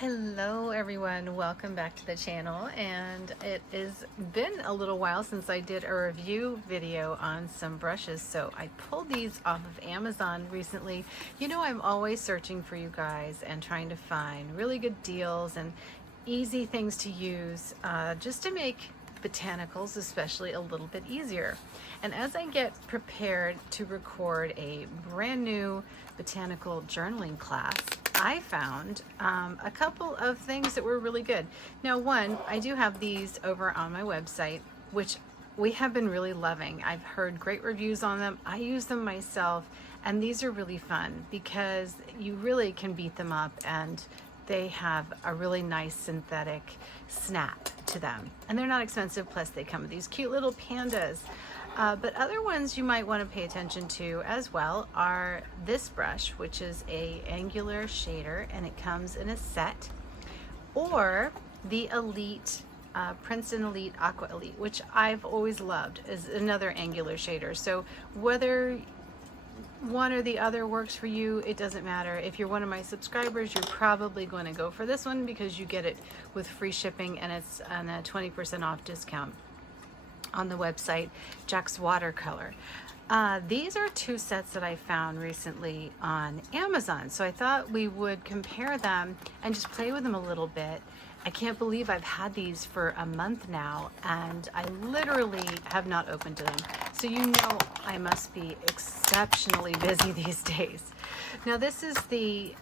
Hello everyone, welcome back to the channel. And it has been a little while since I did a review video on some brushes, so I pulled these off of Amazon recently. You know, I'm always searching for you guys and trying to find really good deals and easy things to use just to make botanicals especially a little bit easier. And as I get prepared to record a brand new botanical journaling class, I found a couple of things that were really good. Now, one, I do have these over on my website, which we have been really loving. I've heard great reviews on them. I use them myself, and these are really fun because you really can beat them up, and they have a really nice synthetic snap to them. And they're not expensive, plus they come with these cute little pandas. But other ones you might want to pay attention to as well are this brush, which is a angular shader, and it comes in a set, or the Elite Princeton Elite Aqua Elite, which I've always loved, is another angular shader. So whether one or the other works for you, it doesn't matter. If you're one of my subscribers, you're probably going to go for this one because you get it with free shipping, and it's on a 20% off discount on the website, Jax Watercolor. These are two sets that I found recently on Amazon, so I thought we would compare them and just play with them a little bit. I can't believe I've had these for a month now, and I literally have not opened them. So you know I must be exceptionally busy these days. Now, this is the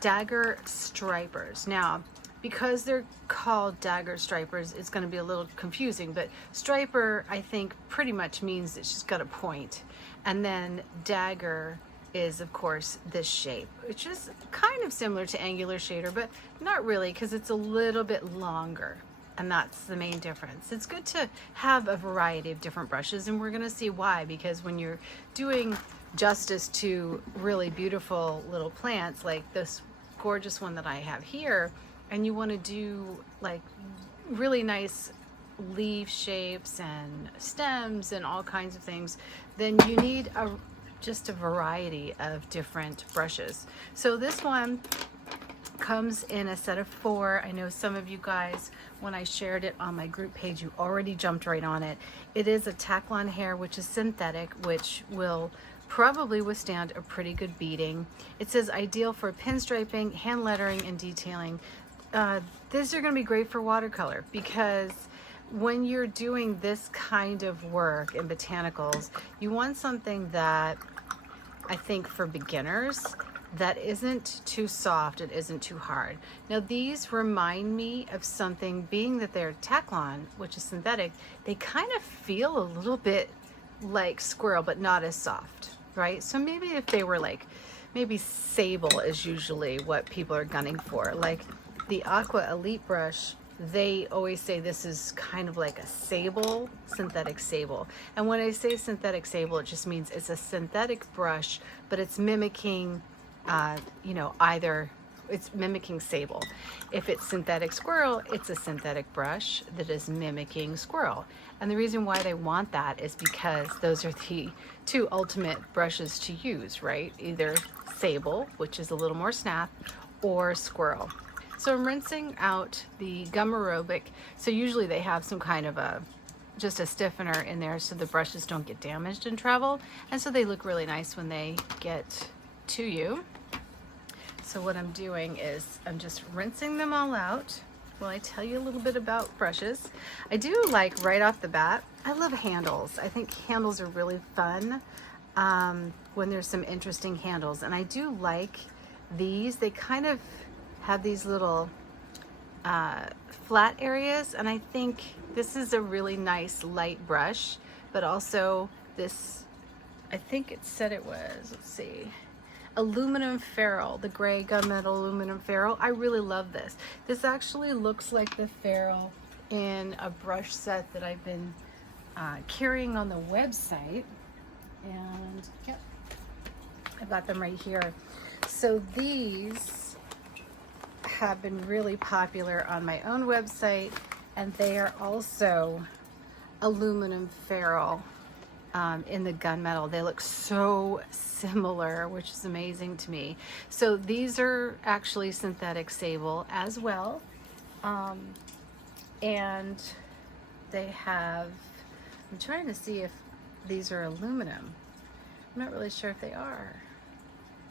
Dagger Stripers. Now, because they're called Dagger Stripers, it's going to be a little confusing, but striper, I think, pretty much means it's just got a point. And then dagger is, of course, this shape, which is kind of similar to angular shader, but not really, because it's a little bit longer. And that's the main difference. It's good to have a variety of different brushes, and we're going to see why, because when you're doing justice to really beautiful little plants like this gorgeous one that I have here, and you want to do like really nice leaf shapes and stems and all kinds of things, then you need just a variety of different brushes. So this one comes in a set of 4. I know some of you guys, when I shared it on my group page, you already jumped right on it. It is a Taklon hair, which is synthetic, which will probably withstand a pretty good beating. It says ideal for pinstriping, hand lettering, and detailing. These are going to be great for watercolor, because when you're doing this kind of work in botanicals, you want something that, I think, for beginners, that isn't too soft, it isn't too hard. Now, these remind me of something, being that they're Taklon, which is synthetic, they kind of feel a little bit like squirrel, but not as soft, right? So maybe if they were like, maybe sable is usually what people are gunning for. Like the Aqua Elite brush, they always say this is kind of like a sable, synthetic sable. And when I say synthetic sable, it just means it's a synthetic brush, but it's mimicking, you know, either it's mimicking sable. If it's synthetic squirrel, it's a synthetic brush that is mimicking squirrel. And the reason why they want that is because those are the two ultimate brushes to use, right? Either sable, which is a little more snap, or squirrel. So I'm rinsing out the gum aerobic. So usually they have some kind of just a stiffener in there so the brushes don't get damaged and travel. And so they look really nice when they get to you. So what I'm doing is I'm just rinsing them all out while I tell you a little bit about brushes. I do like, right off the bat, I love handles. I think handles are really fun when there's some interesting handles. And I do like these. They kind of have these little flat areas, and I think this is a really nice light brush, but also this, I think it said it was, let's see, aluminum ferrule, the gray gunmetal aluminum ferrule. I really love this. This actually looks like the ferrule in a brush set that I've been carrying on the website, and yep, I've got them right here. So these have been really popular on my own website, and they are also aluminum ferrule in the gunmetal. They look so similar, which is amazing to me. So these are actually synthetic sable as well. And they have, I'm trying to see if these are aluminum. I'm not really sure if they are.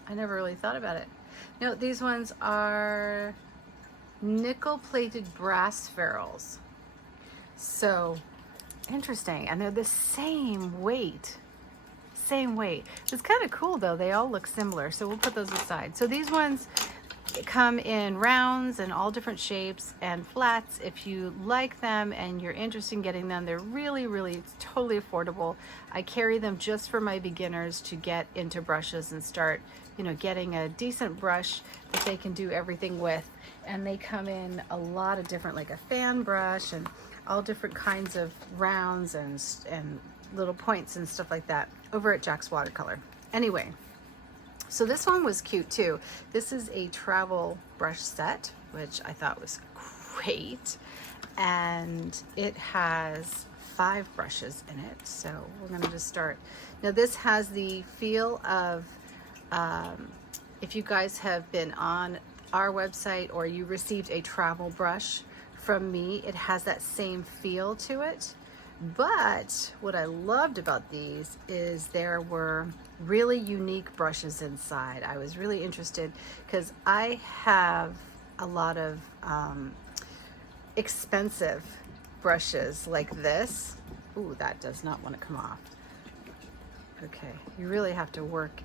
I never really thought about it. No, these ones are nickel-plated brass ferrules. So interesting, and they're the same weight. Same weight. It's kind of cool though. They all look similar, so we'll put those aside. So these ones come in rounds and all different shapes and flats. If you like them and you're interested in getting them, they're really totally affordable. I carry them just for my beginners to get into brushes and start, you know, getting a decent brush that they can do everything with. And they come in a lot of different, like a fan brush and all different kinds of rounds and little points and stuff like that over at Jax Watercolor. Anyway, so this one was cute too. This is a travel brush set, which I thought was great. And it has 5 brushes in it. So we're gonna just start. Now this has the feel of, if you guys have been on our website or you received a travel brush from me, it has that same feel to it. But what I loved about these is there were really unique brushes inside. I was really interested because I have a lot of expensive brushes like this. Ooh, that does not want to come off. Okay, you really have to work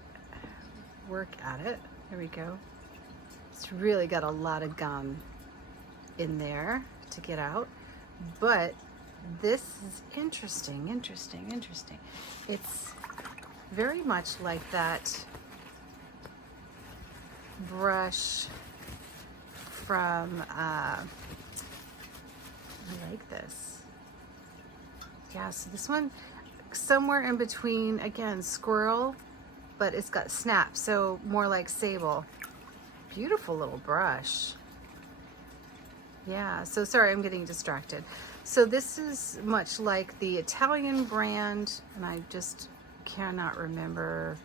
at it. There we go. It's really got a lot of gum in there to get out, but this is interesting. It's very much like that brush from, I like this. Yeah, so this one, somewhere in between, again, squirrel, but it's got snap, so more like sable. Beautiful little brush. Yeah, so sorry, I'm getting distracted. So this is much like the Italian brand, and I just cannot remember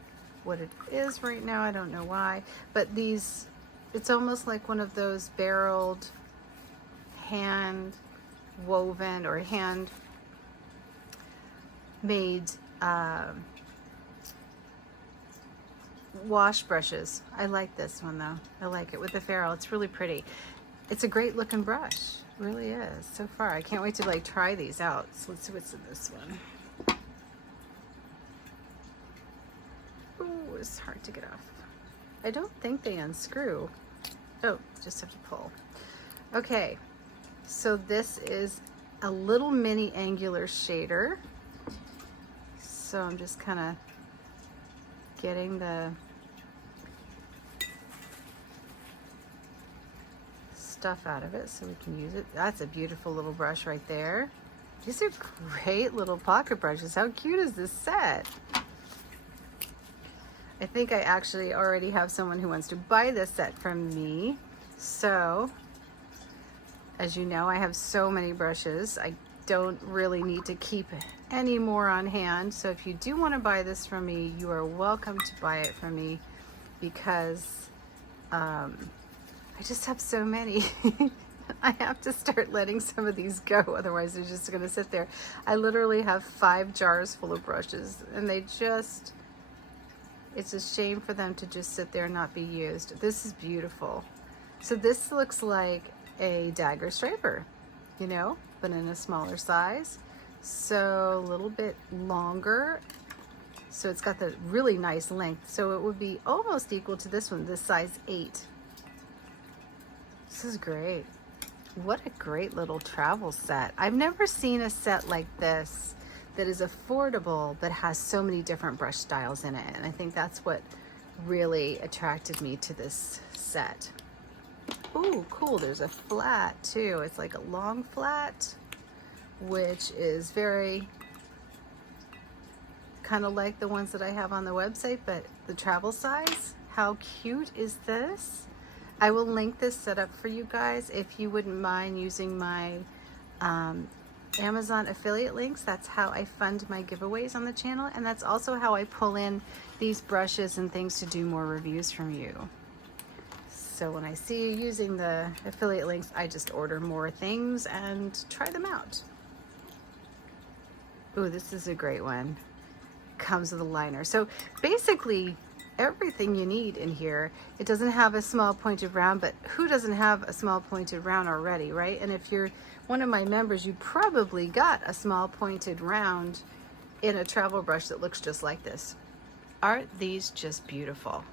what it is right now. I don't know why, but these, it's almost like one of those barreled, hand woven or hand made wash brushes. I like this one though. I like it with the ferrule. It's really pretty. It's a great looking brush. It really is so far. I can't wait to like try these out. So let's see what's in this one. Ooh, it's hard to get off. I don't think they unscrew. Oh, just have to pull. Okay, so this is a little mini angular shader. So I'm just kind of getting the stuff out of it so we can use it. That's a beautiful little brush right there. These are great little pocket brushes. How cute is this set? I think I actually already have someone who wants to buy this set from me. So, as you know, I have so many brushes. I don't really need to keep any more on hand. So if you do want to buy this from me, you are welcome to buy it from me because I just have so many. I have to start letting some of these go, otherwise they're just going to sit there. I literally have 5 jars full of brushes, and they just, it's a shame for them to just sit there and not be used. This is beautiful. So this looks like a Dagger striper, you know, but in a smaller size. So a little bit longer. So it's got the really nice length. So it would be almost equal to this one, this size 8. This is great. What a great little travel set. I've never seen a set like this that is affordable but has so many different brush styles in it. And I think that's what really attracted me to this set. Ooh, cool. There's a flat too. It's like a long flat, which is very kind of like the ones that I have on the website, but the travel size. How cute is this? I will link this setup for you guys if you wouldn't mind using my Amazon affiliate links. That's how I fund my giveaways on the channel, and that's also how I pull in these brushes and things to do more reviews from you. So when I see you using the affiliate links, I just order more things and try them out. Ooh, this is a great one. Comes with a liner. So basically everything you need in here. It doesn't have a small pointed round, but who doesn't have a small pointed round already, right? And if you're one of my members, you probably got a small pointed round in a travel brush that looks just like this. Aren't these just beautiful?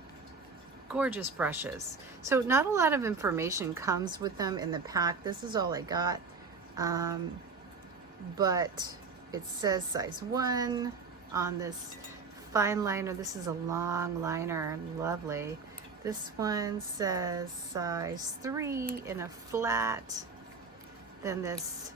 Gorgeous brushes. So not a lot of information comes with them in the pack. This is all I got. But it says size 1 on this fine liner. This is a long liner, lovely. This one says size 3 in a flat. Then this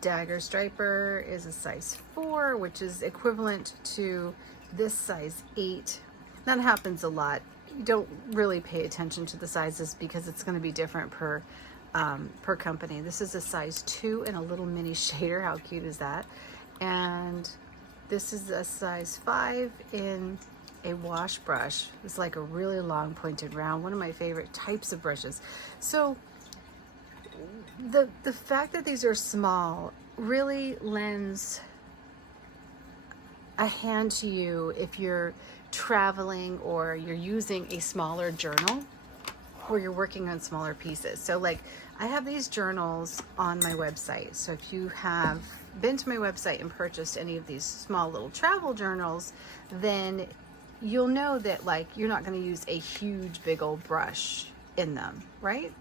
Dagger striper is a size 4, which is equivalent to this size 8. That happens a lot. You don't really pay attention to the sizes because it's going to be different per company. This is a size 2 in a little mini shader. How cute is that? And this is a size 5 in a wash brush. It's like a really long pointed round, one of my favorite types of brushes. So the fact that these are small really lends a hand to you if you're traveling or you're using a smaller journal or you're working on smaller pieces. So like I have these journals on my website. So if you have been to my website and purchased any of these small little travel journals, then you'll know that like you're not going to use a huge big old brush in them, right?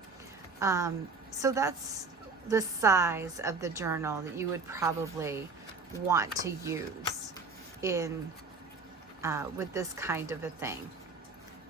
So that's the size of the journal that you would probably want to use in with this kind of a thing,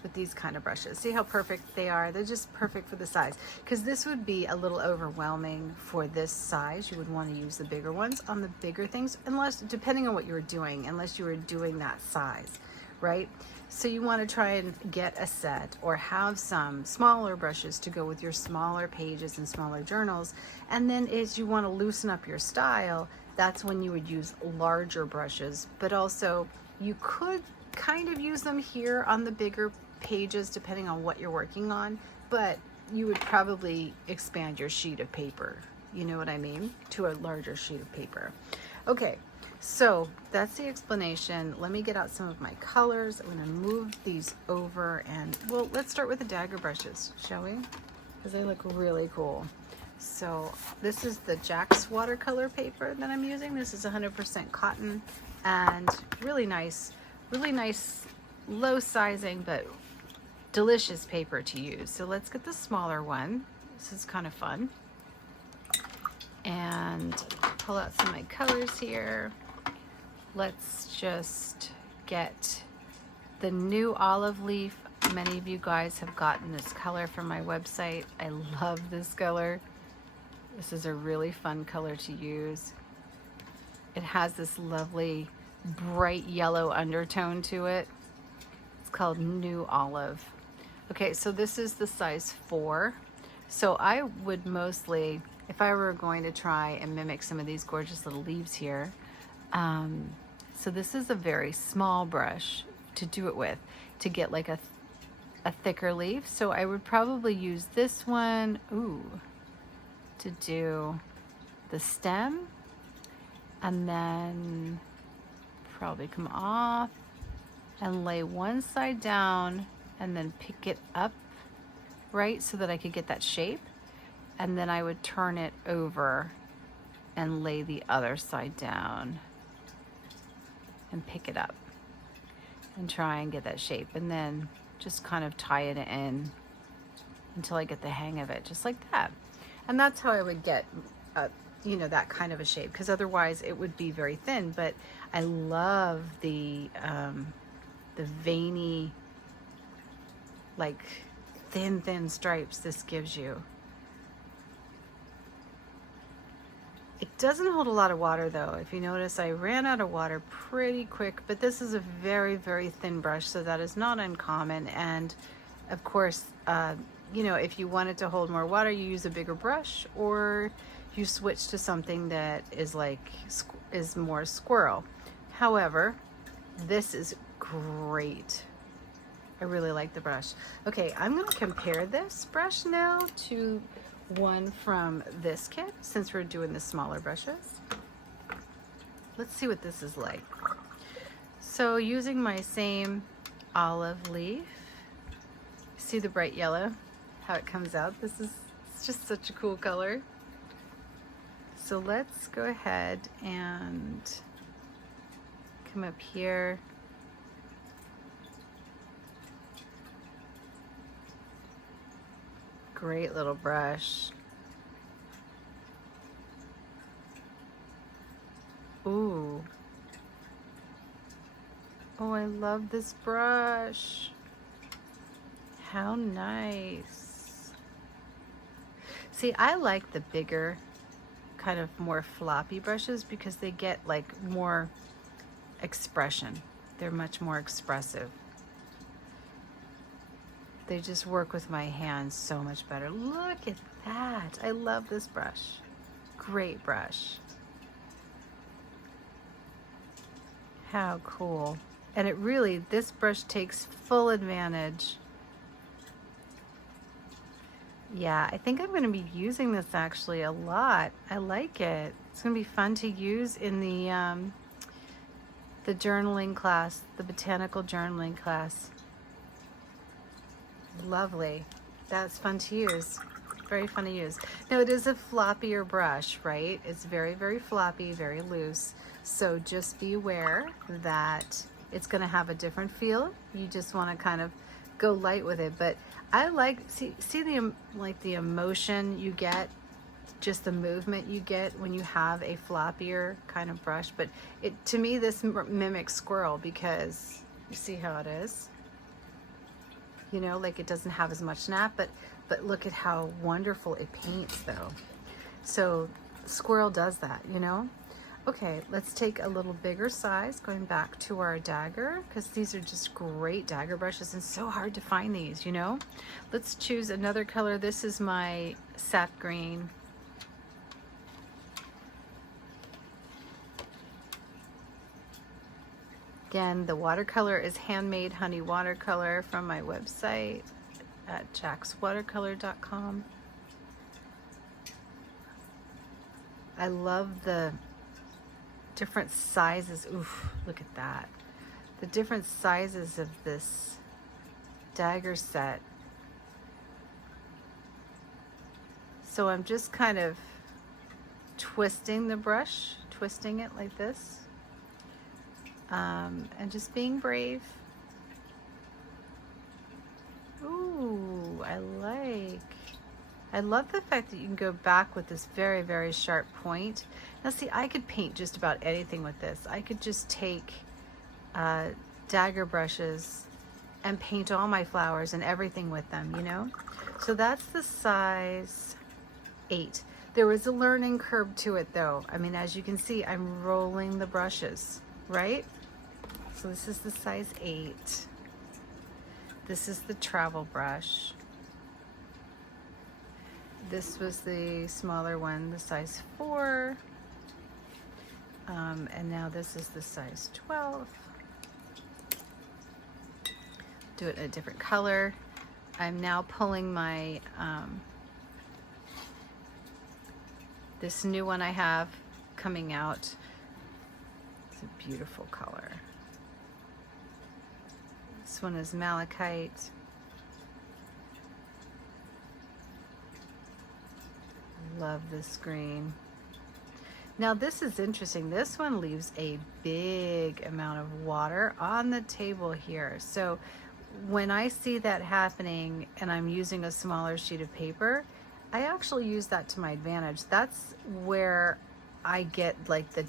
with these kind of brushes. See how perfect they are? They're just perfect for the size, because this would be a little overwhelming for this size. You would want to use the bigger ones on the bigger things, unless, depending on what you were doing, unless you were doing that size, right? So you want to try and get a set or have some smaller brushes to go with your smaller pages and smaller journals. And then as you want to loosen up your style, that's when you would use larger brushes. But also you could kind of use them here on the bigger pages depending on what you're working on, but you would probably expand your sheet of paper, you know what I mean, to a larger sheet of paper. Okay, so that's the explanation. Let me get out some of my colors. I'm going to move these over, and well, let's start with the Dagger brushes, shall we? Because they look really cool. So this is the Jax watercolor paper that I'm using. This is 100% cotton and really nice low sizing but delicious paper to use. So let's get the smaller one. This is kind of fun. And pull out some of my colors here. Let's just get the new olive leaf. Many of you guys have gotten this color from my website. I love this color. This is a really fun color to use. It has this lovely bright yellow undertone to it. It's called New Olive. Okay, so this is the size 4. So I would mostly, if I were going to try and mimic some of these gorgeous little leaves here, so this is a very small brush to do it with, to get like a thicker leaf. So I would probably use this one, to do the stem, and then probably come off and lay one side down and then pick it up, right, so that I could get that shape. And then I would turn it over and lay the other side down and pick it up and try and get that shape, and then just kind of tie it in until I get the hang of it, just like that. And that's how I would get you know, that kind of a shape, because otherwise it would be very thin. But I love the veiny, like thin stripes this gives you. It doesn't hold a lot of water though. If you notice, I ran out of water pretty quick, but this is a very thin brush, so that is not uncommon. And of course, you know, if you want it to hold more water, you use a bigger brush, or you switch to something that is like, is more squirrel. However, this is great. I really like the brush. Okay, I'm gonna compare this brush now to one from this kit since we're doing the smaller brushes. Let's see what this is like. So using my same olive leaf, see the bright yellow, how it comes out. It's just such a cool color. So let's go ahead and come up here. Great little brush. Ooh. Oh, I love this brush. How nice. See, I like the bigger, kind of more floppy brushes because they get like more expression. They're much more expressive. They just work with my hands so much better. Look at that. I love this brush. Great brush. How cool. And it really, this brush takes full advantage. Yeah, I think I'm going to be using this actually a lot. I like it. It's going to be fun to use in the journaling class, the botanical journaling class. Lovely. That's fun to use. Very fun to use. Now it is a floppier brush, right? It's very, very floppy, very loose. So just be aware that it's going to have a different feel. You just want to kind of go light with it. But I like, see the, like the emotion you get, just the movement you get when you have a floppier kind of brush. But it, to me, this mimics squirrel because you see how it is. You know, like it doesn't have as much snap, but look at how wonderful it paints though. So squirrel does that, you know? Okay, let's take a little bigger size, going back to our Dagger, because these are just great Dagger brushes and so hard to find these, you know? Let's choose another color. This is my sap green. Again, the watercolor is Handmade Honey watercolor from my website at jaxwatercolor.com. I love the different sizes. Oof, look at that. The different sizes of this Dagger set. So I'm just kind of twisting the brush, twisting it like this. And just being brave. Ooh, I love the fact that you can go back with this very, very sharp point. Now see, I could paint just about anything with this. I could just take Dagger brushes and paint all my flowers and everything with them, you know? So that's the size 8. There is a learning curve to it though. I mean, as you can see, I'm rolling the brushes, right? So this is the size 8. This is the travel brush. This was the smaller one, the size 4. And now this is the size 12. Do it in a different color. I'm now pulling my, this new one I have coming out. It's a beautiful color. This one is malachite. Love this green. Now this is interesting. This one leaves a big amount of water on the table here. So when I see that happening and I'm using a smaller sheet of paper, I actually use that to my advantage. That's where I get like the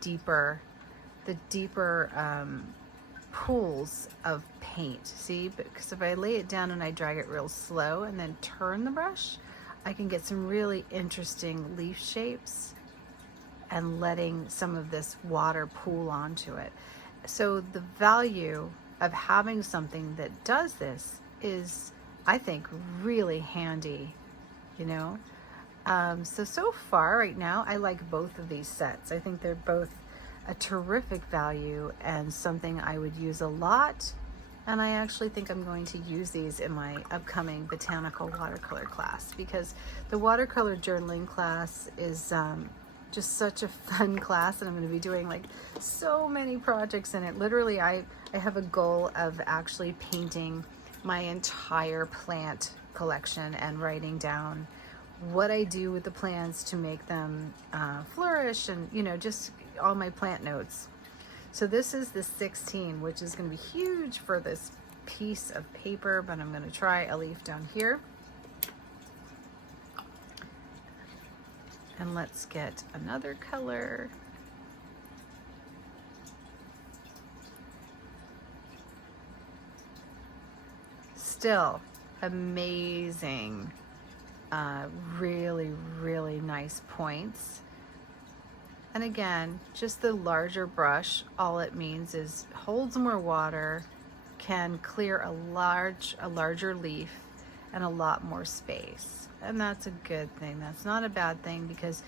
deeper pools of paint. See, because if I lay it down and I drag it real slow and then turn the brush, I can get some really interesting leaf shapes and letting some of this water pool onto it. So the value of having something that does this is, I think, really handy, you know? So far right now, I like both of these sets. I think they're both a terrific value and something I would use a lot. And I actually think I'm going to use these in my upcoming botanical watercolor class, because the watercolor journaling class is just such a fun class, and I'm going to be doing like so many projects in it. Literally, I have a goal of actually painting my entire plant collection and writing down what I do with the plants to make them flourish, and you know, just all my plant notes. So this is the 16, which is going to be huge for this piece of paper, but I'm going to try a leaf down here. And let's get another color. Still amazing. Really, really nice points. And again, just the larger brush, all it means is holds more water, can clear a larger leaf and a lot more space. And that's a good thing. That's not a bad thing, because,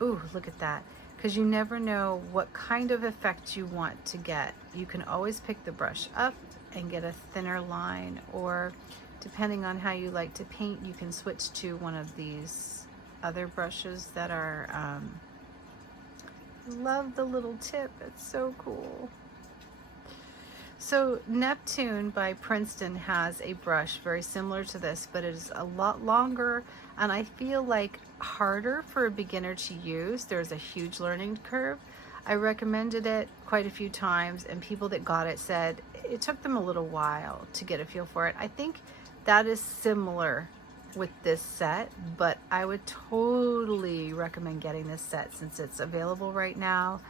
ooh, look at that. Because you never know what kind of effect you want to get. You can always pick the brush up and get a thinner line, or depending on how you like to paint, you can switch to one of these other brushes that are, love the little tip, it's so cool. So Neptune by Princeton has a brush very similar to this, but it is a lot longer, and I feel like harder for a beginner to use. There's a huge learning curve. I recommended it quite a few times, and people that got it said it took them a little while to get a feel for it. I think that is similar with this set, but I would totally recommend getting this set since it's available right now.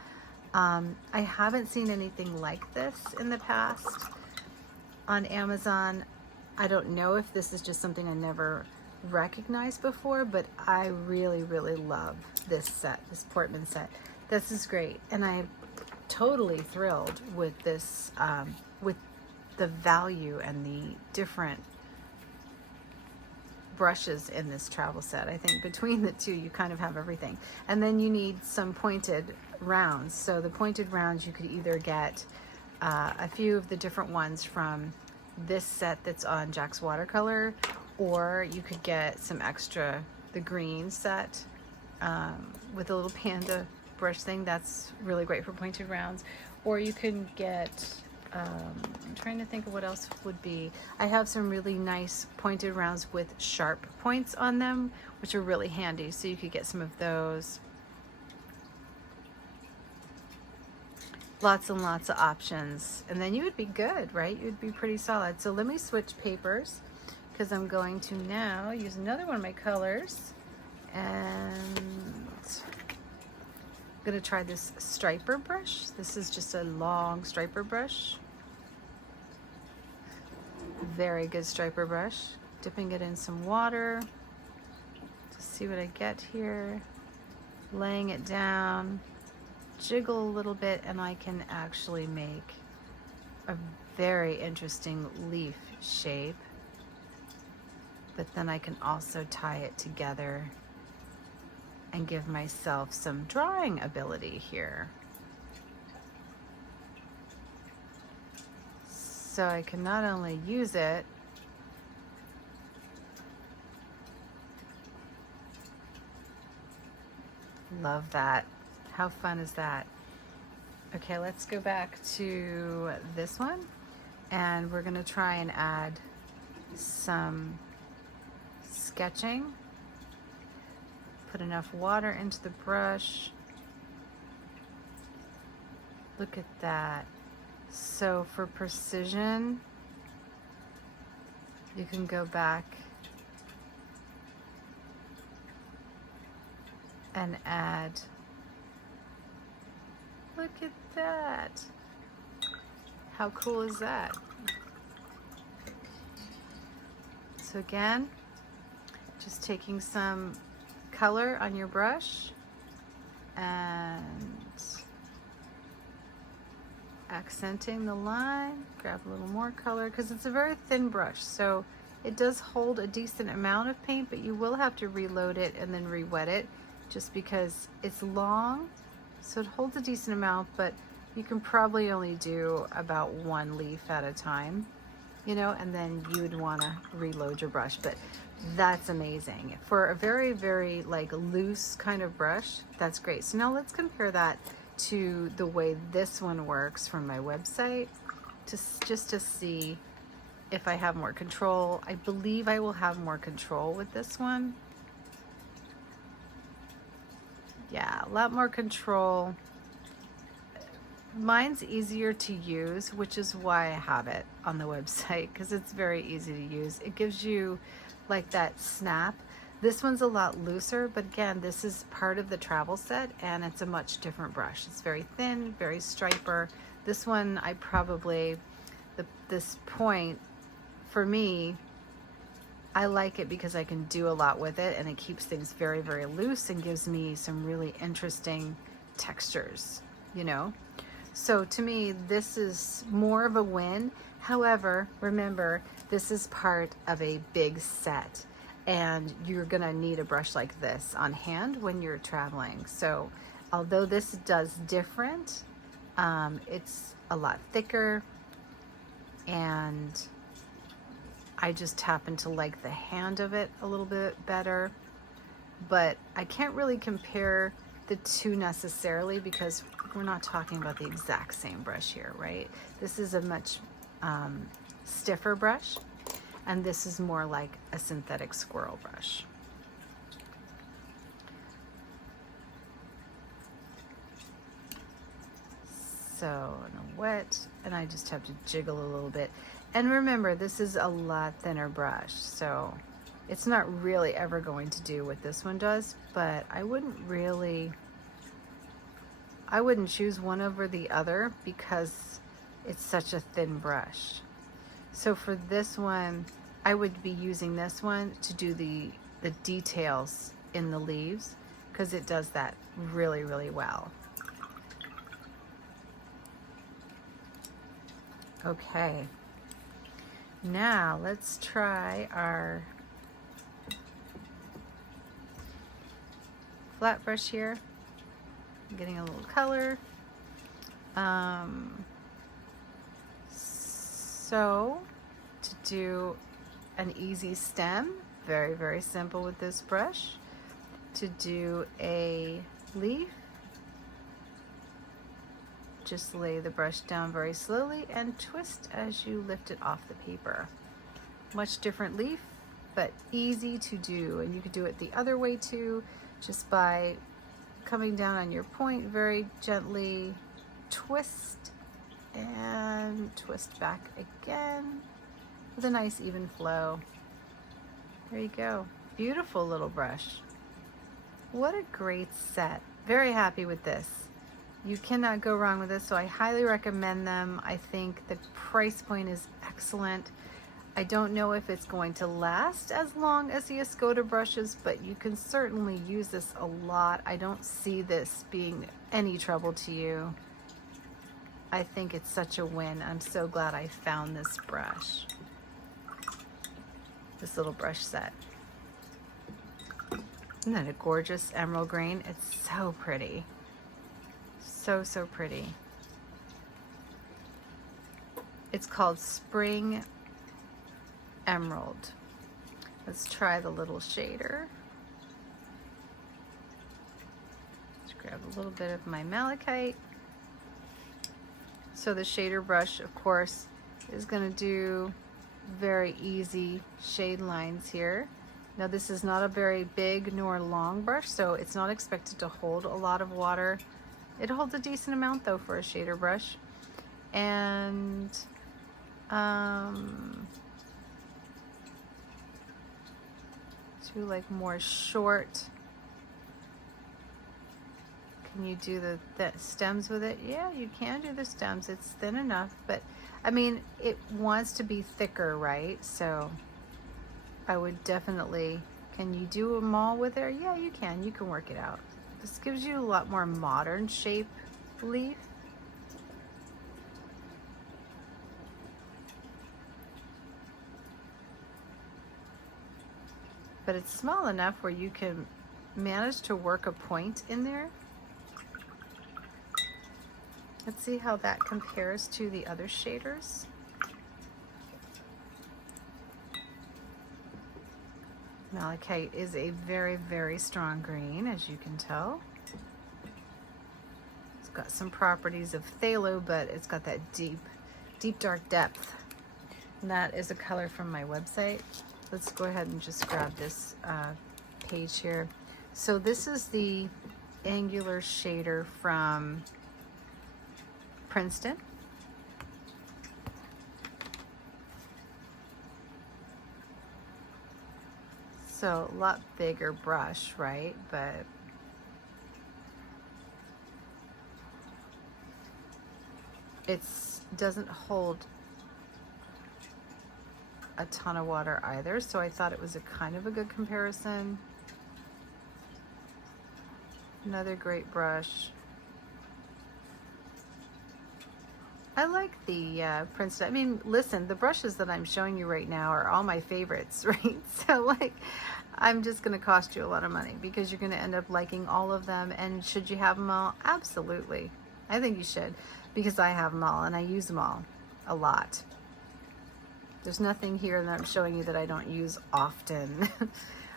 I haven't seen anything like this in the past on Amazon. I don't know if this is just something I never recognized before, but I really, really love this set, this Portman set. This is great, and I'm totally thrilled with this, with the value and the different brushes in this travel set. I think between the two, you kind of have everything. And then you need some pointed rounds. So the pointed rounds, you could either get a few of the different ones from this set that's on Jax Watercolor, or you could get some extra, the green set with a little Panda brush thing. That's really great for pointed rounds. Or you can get, I'm trying to think of what else would be. I have some really nice pointed rounds with sharp points on them, which are really handy. So you could get some of those. Lots and lots of options. And then you would be good, right? You would be pretty solid. So let me switch papers, because I'm going to now use another one of my colors. And I'm going to try this striper brush. This is just a long striper brush. Very good striper brush. Dipping it in some water to see what I get here. Laying it down, jiggle a little bit, and I can actually make a very interesting leaf shape. But then I can also tie it together and give myself some drawing ability here. So I can not only use it, love that. How fun is that? Okay, let's go back to this one, and we're gonna try and add some sketching. Put enough water into the brush. Look at that. So for precision, you can go back and add. Look at that. How cool is that? So again, just taking some color on your brush and accenting the line. Grab a little more color, because it's a very thin brush, so It does hold a decent amount of paint, but you will have to reload it and then re-wet it just because it's long. So it holds a decent amount, but you can probably only do about one leaf at a time, you know, and then you would want to reload your brush. But that's amazing. For a very, very like loose kind of brush, that's great. So now let's compare that to the way this one works from my website, just to see if I have more control. I believe I will have more control with this one. Yeah, a lot more control. Mine's easier to use, which is why I have it on the website, because it's very easy to use. It gives you like that snap. This one's a lot looser, but again, this is part of the travel set and it's a much different brush. It's very thin, very striper. This one, I probably, this point, for me, I like it because I can do a lot with it and it keeps things very, very loose and gives me some really interesting textures, you know? So to me, this is more of a win. However, remember, this is part of a big set and you're gonna need a brush like this on hand when you're traveling. So although this does different, it's a lot thicker, and I just happen to like the hand of it a little bit better. But I can't really compare the two necessarily because we're not talking about the exact same brush here, right? This is a much stiffer brush, and this is more like a synthetic squirrel brush. So I'm gonna wet, and I just have to jiggle a little bit. And remember, this is a lot thinner brush, so it's not really ever going to do what this one does, but I wouldn't choose one over the other because it's such a thin brush. So for this one, I would be using this one to do the details in the leaves because it does that really, really well. Okay, now let's try our flat brush here. I'm getting a little color. So to do an easy stem, very, very simple with this brush. To do a leaf, just lay the brush down very slowly and twist as you lift it off the paper. Much different leaf, but easy to do. And you could do it the other way too, just by coming down on your point, very gently twist and twist back again with a nice even flow. There you go. Beautiful little brush. What a great set. Very happy with this. You cannot go wrong with this, so I highly recommend them. I think the price point is excellent. I don't know if it's going to last as long as the Escoda brushes, but you can certainly use this a lot. I don't see this being any trouble to you. I think it's such a win. I'm so glad I found this brush, this little brush set. Isn't that a gorgeous emerald green? It's so pretty. So, so pretty. It's called Spring Emerald. Let's try the little shader. Let's grab a little bit of my malachite. So the shader brush, of course, is going to do very easy shade lines here. Now this is not a very big nor long brush, so it's not expected to hold a lot of water. It holds a decent amount though for a shader brush. And to like more short, can you do the stems with it? Yeah, you can do the stems. It's thin enough, but I mean, it wants to be thicker, right? So I would definitely, can you do them all with it? Yeah, you can. You can work it out. This gives you a lot more modern shape leaf. but it's small enough where you can manage to work a point in there. Let's see how that compares to the other shaders. Malachite is a very, very strong green, as you can tell. It's got some properties of phthalo, but it's got that deep, deep dark depth. And that is a color from my website. Let's go ahead and just grab this page here. So this is the angular shader from Princeton. So a lot bigger brush, right? But it doesn't hold a ton of water either, so I thought it was a kind of a good comparison. Another great brush. I like the Princeton. I mean, listen, the brushes that I'm showing you right now are all my favorites, right? So like, I'm just going to cost you a lot of money because you're going to end up liking all of them. And should you have them all? Absolutely. I think you should, because I have them all and I use them all a lot. There's nothing here that I'm showing you that I don't use often.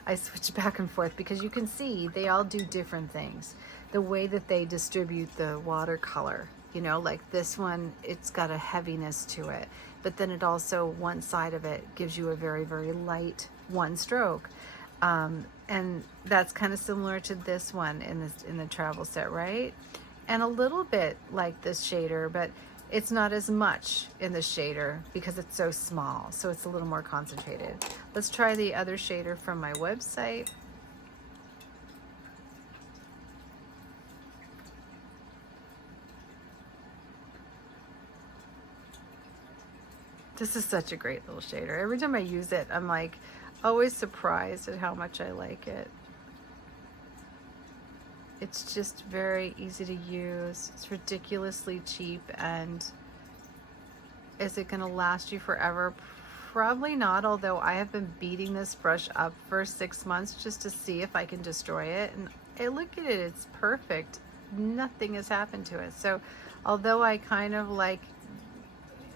I switch back and forth because you can see they all do different things. The way that they distribute the watercolor, you know, like this one, it's got a heaviness to it, but then it also, one side of it gives you a very, very light one stroke. And that's kind of similar to this one in the travel set, right? And a little bit like this shader, but it's not as much in the shader because it's so small, so it's a little more concentrated. Let's try the other shader from my website. This is such a great little shader. Every time I use it, I'm like always surprised at how much I like it. It's just very easy to use. It's ridiculously cheap, and is it gonna last you forever? Probably not, although I have been beating this brush up for 6 months just to see if I can destroy it. And look at it, it's perfect. Nothing has happened to it. So although I kind of like,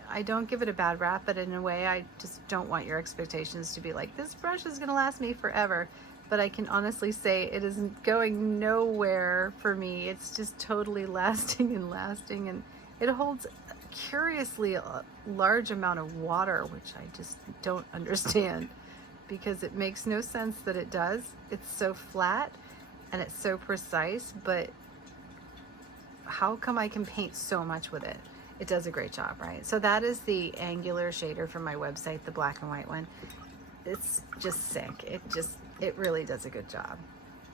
I don't give it a bad rap, but in a way I just don't want your expectations to be like, this brush is gonna last me forever. But I can honestly say it isn't going nowhere for me. It's just totally lasting and lasting, and it holds curiously a large amount of water, which I just don't understand because it makes no sense that it does. It's so flat and it's so precise, but how come I can paint so much with it? It does a great job, right? So that is the angular shader from my website, the black and white one. It's just sick. It really does a good job.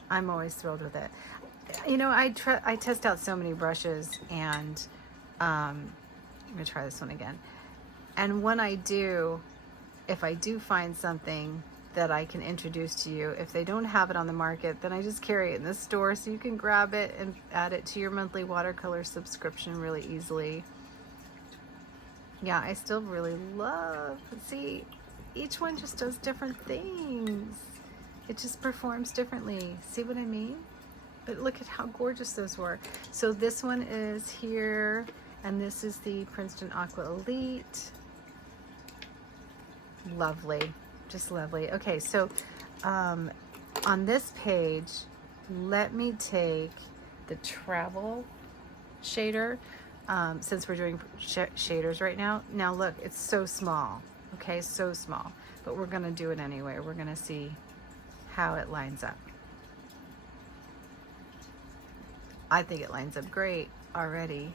I'm always thrilled with it. You know, I test out so many brushes, and I'm gonna try this one again. And when I do, if I do find something that I can introduce to you, if they don't have it on the market, then I just carry it in the store so you can grab it and add it to your monthly watercolor subscription really easily. Yeah, I still really love, see, each one just does different things. It just performs differently. See what I mean? But look at how gorgeous those were. So this one is here, and this is the Princeton Aqua Elite. Lovely, just lovely. Okay, so on this page, let me take the travel shader, since we're doing shaders right now. Now look, it's so small, okay, so small, but we're gonna do it anyway. We're gonna see how it lines up. I think it lines up great already.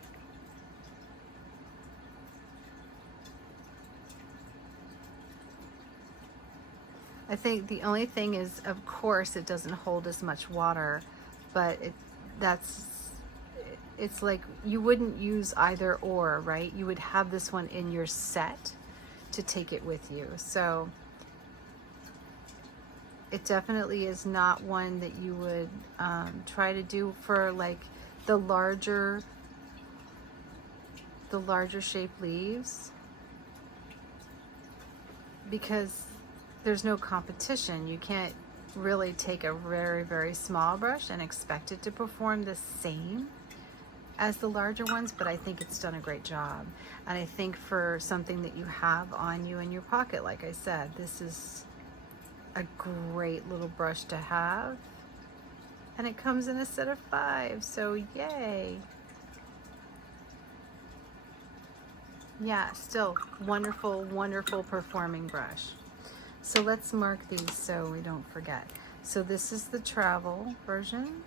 I think the only thing is, of course, it doesn't hold as much water, but it's like you wouldn't use either or, right? You would have this one in your set to take it with you. So it definitely is not one that you would try to do for like the larger shaped leaves, because there's no competition. You can't really take a very, very small brush and expect it to perform the same as the larger ones, but I think it's done a great job. And I think for something that you have on you in your pocket, like I said, this is a great little brush to have. And it comes in a set of 5, so yay. Yeah, still wonderful, wonderful performing brush. So let's mark these so we don't forget. So this is the travel version.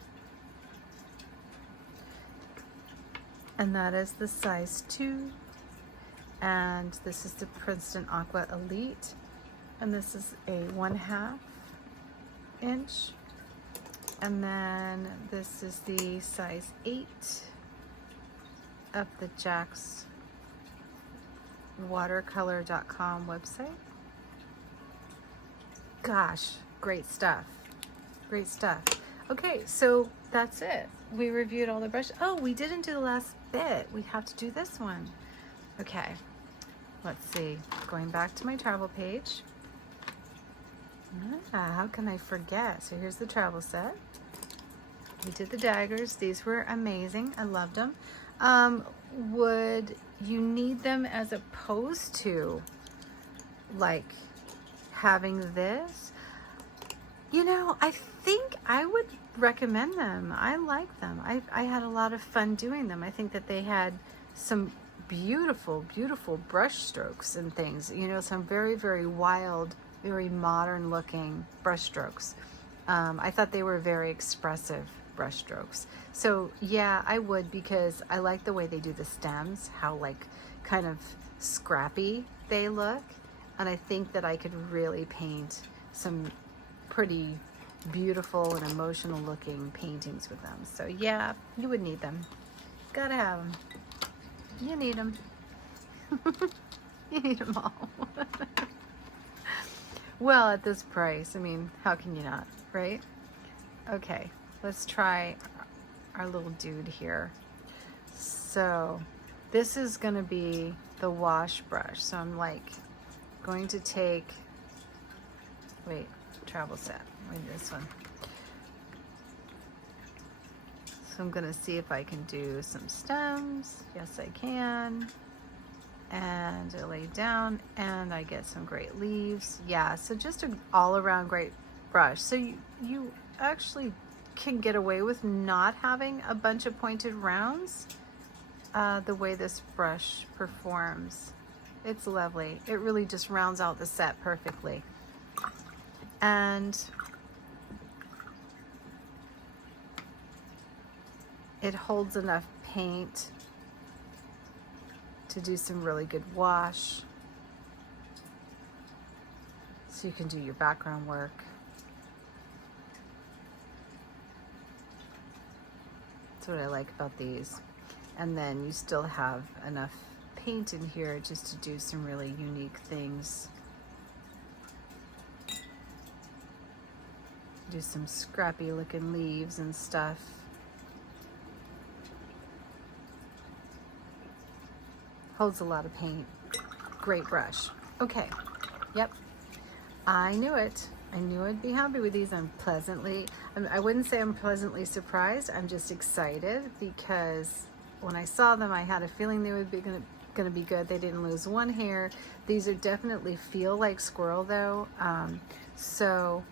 And that is the size 2. And this is the Princeton Aqua Elite. And this is a 1/2 inch. And then this is the size 8 of the Jax Watercolor.com website. Gosh, great stuff. Great stuff. Okay, so that's it. We reviewed all the brushes. Oh, we didn't do the last bit. We have to do this one. Okay, let's see. Going back to my travel page. How can I forget? So here's the travel set. We did the daggers. These were amazing. I loved them. Would you need them as opposed to like having this? You know, I think I would recommend them. I like them. I had a lot of fun doing them. I think that they had some beautiful, beautiful brush strokes and things. You know, some very, very wild, very modern looking brush strokes. I thought they were very expressive brush strokes. So yeah, I would, because I like the way they do the stems, how like kind of scrappy they look. And I think that I could really paint some pretty beautiful and emotional looking paintings with them. So yeah, you would need them. Gotta have them. You need them. You need them all. Well, at this price, I mean, how can you not, right? Okay, let's try our little dude here. So this is gonna be the wash brush. So I'm like going to take, wait, travel set, wait, this one. So I'm gonna see if I can do some stems. Yes, I can. And I lay down and I get some great leaves. Yeah, so just an all-around great brush. So you actually can get away with not having a bunch of pointed rounds the way this brush performs. It's lovely. It really just rounds out the set perfectly. And it holds enough paint to do some really good wash. So you can do your background work. That's what I like about these. And then you still have enough paint in here just to do some really unique things. Do some scrappy looking leaves and stuff. Holds a lot of paint. Great brush. Okay, yep, I knew it. I knew I'd be happy with these. I wouldn't say I'm pleasantly surprised. I'm just excited because when I saw them, I had a feeling they would be gonna be good. They didn't lose one hair. These are definitely feel like squirrel though. So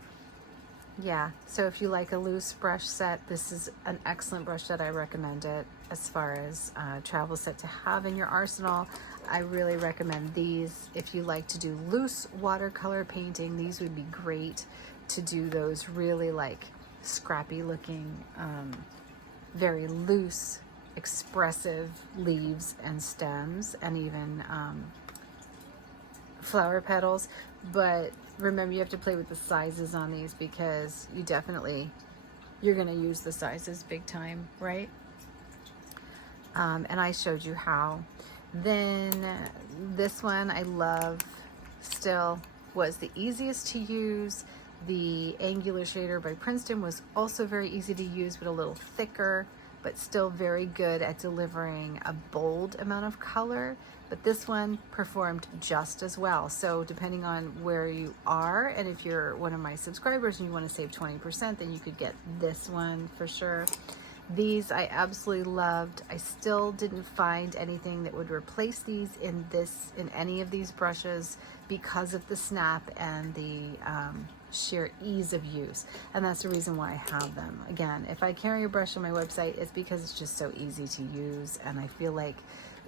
yeah, so if you like a loose brush set, this is an excellent brush that I recommend it as far as travel set to have in your arsenal. I really recommend these. If you like to do loose watercolor painting, these would be great to do those really like scrappy looking, very loose, expressive leaves and stems and even flower petals. But remember, you have to play with the sizes on these because you're going to use the sizes big time, right? And I showed you how. Then this one I love still, was the easiest to use. The Angular shader by Princeton was also very easy to use, but a little thicker but still very good at delivering a bold amount of color. But this one performed just as well. So depending on where you are, and if you're one of my subscribers and you want to save 20%, then you could get this one for sure. These I absolutely loved. I still didn't find anything that would replace these in any of these brushes because of the snap and the sheer ease of use. And that's the reason why I have them. Again, if I carry a brush on my website, it's because it's just so easy to use, and I feel like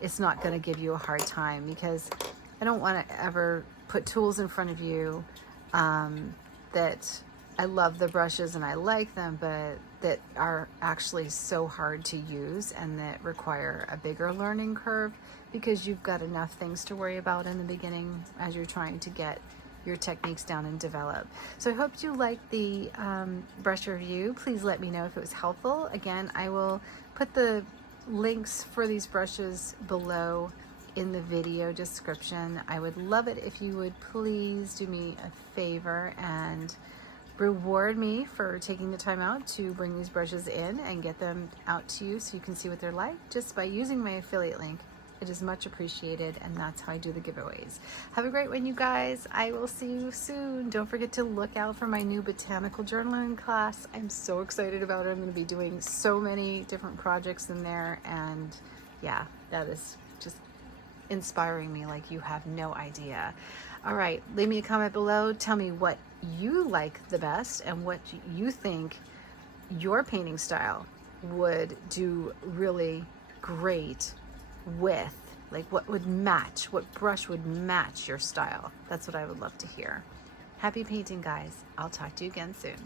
it's not going to give you a hard time, because I don't want to ever put tools in front of you that I love the brushes and I like them, but that are actually so hard to use and that require a bigger learning curve, because you've got enough things to worry about in the beginning as you're trying to get your techniques down and develop. So I hope you liked the brush review. Please let me know if it was helpful. Again, I will put the links for these brushes below in the video description. I would love it if you would please do me a favor and reward me for taking the time out to bring these brushes in and get them out to you so you can see what they're like just by using my affiliate link. It is much appreciated, and that's how I do the giveaways. Have a great one, you guys. I will see you soon. Don't forget to look out for my new botanical journaling class. I'm so excited about it. I'm going to be doing so many different projects in there, and yeah, that is just inspiring me like you have no idea. All right, leave me a comment below. Tell me what you like the best and what you think your painting style would do really great with, like what would match, what brush would match your style. That's what I would love to hear. Happy painting, guys. I'll talk to you again soon.